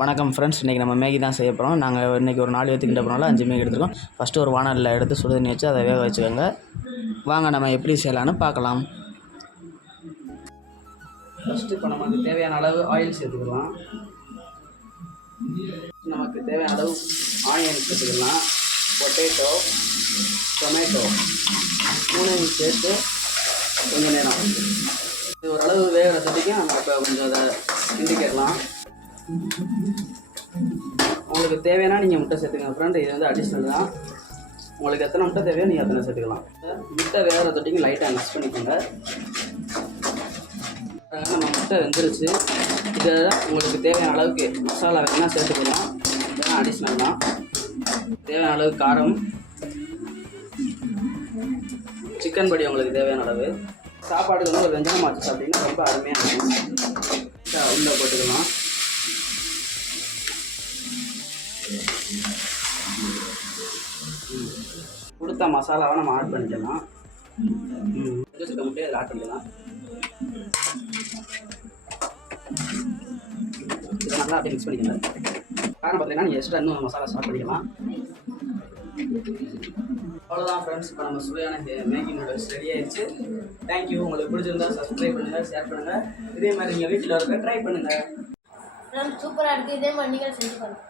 வணக்கம் ஃப்ரெண்ட்ஸ் இன்றைக்கி நம்ம மேகி தான் செய்ய போகிறோம் நாங்கள் இன்றைக்கி ஒரு நாலு பேத்துக்கிட்ட போனாலும் அஞ்சு மேகி எடுத்துருக்கோம். ஃபஸ்ட்டு ஒரு வானலில் எடுத்து சுடு தண்ணி வச்சு அதை வேக வச்சுக்கோங்க. வாங்க நம்ம எப்படி செய்யலான்னு பார்க்கலாம். ஃபஸ்ட்டு இப்போ நமக்கு தேவையான அளவு ஆயில் சேர்த்துக்கலாம். நமக்கு தேவையான அளவு ஆனியன் சேர்த்துக்கலாம். பொட்டேட்டோ டொமேட்டோ மூணையும் சேர்த்து கொஞ்சம் நேரம். இது ஓரளவு வேகிற சட்டிக்கும் நம்ம இப்போ கொஞ்சம் அதை கிண்டிக்கலாம் உங்களுக்கு தேவைன்னா நீங்கள் முட்டை சேர்த்துக்கங்க ஃப்ரெண்ட் இது வந்து அடிஷ்னல் தான். உங்களுக்கு எத்தனை முட்டை தேவையோ நீங்கள் அத்தனை சேர்த்துக்கலாம். முட்டை வேற தொட்டிங்க லைட்டாக மிக்ஸ் பண்ணிக்கோங்க. நம்ம முட்டை வெந்துருச்சு. இதை உங்களுக்கு தேவையான அளவுக்கு மசாலா வேணால் சேர்த்துக்கலாம். இதெல்லாம் அடிஷ்னல் தான். தேவையான அளவு காரம். சிக்கன் பொடி உங்களுக்கு தேவையான அளவு. சாப்பாடுக்கு வந்து ஒரு வெஞ்சனம் மாச்சு அப்படின்னா ரொம்ப அருமையாக இருக்கும். உள்ளே போட்டுக்கலாம். கொடுத்த மசாலாவை நம்ம ஆட் பண்ணிக்கலாம். ம் முட்டையை அதில் ஆட் பண்ணிக்கலாம். இதை நல்லா அப்படியே மிக்ஸ் பண்ணிக்கங்க. காரணம் பார்த்தீங்கன்னா நீங்கள் எக்ஸ்ட்ரா இன்னும் மசாலா ஸ்டார்ட் பண்ணிக்கலாம். அவ்வளோதான் ஃப்ரெண்ட்ஸ் இப்போ நம்ம சுவையான ஹே- மேகி நூடுல்ஸ் ரெடி ஆயிடுச்சு. தேங்க்யூ உங்களுக்கு பிடிச்சிருந்தா சப்ஸ்கிரைப் பண்ணுங்கள் ஷேர் பண்ணுங்கள் இதே மாதிரி நீங்கள் வீட்டில் இருக்க ட்ரை பண்ணுங்கள் சூப்பராக இருக்குது இதே மாதிரி நீங்கள் செஞ்சு பண்ணுங்கள்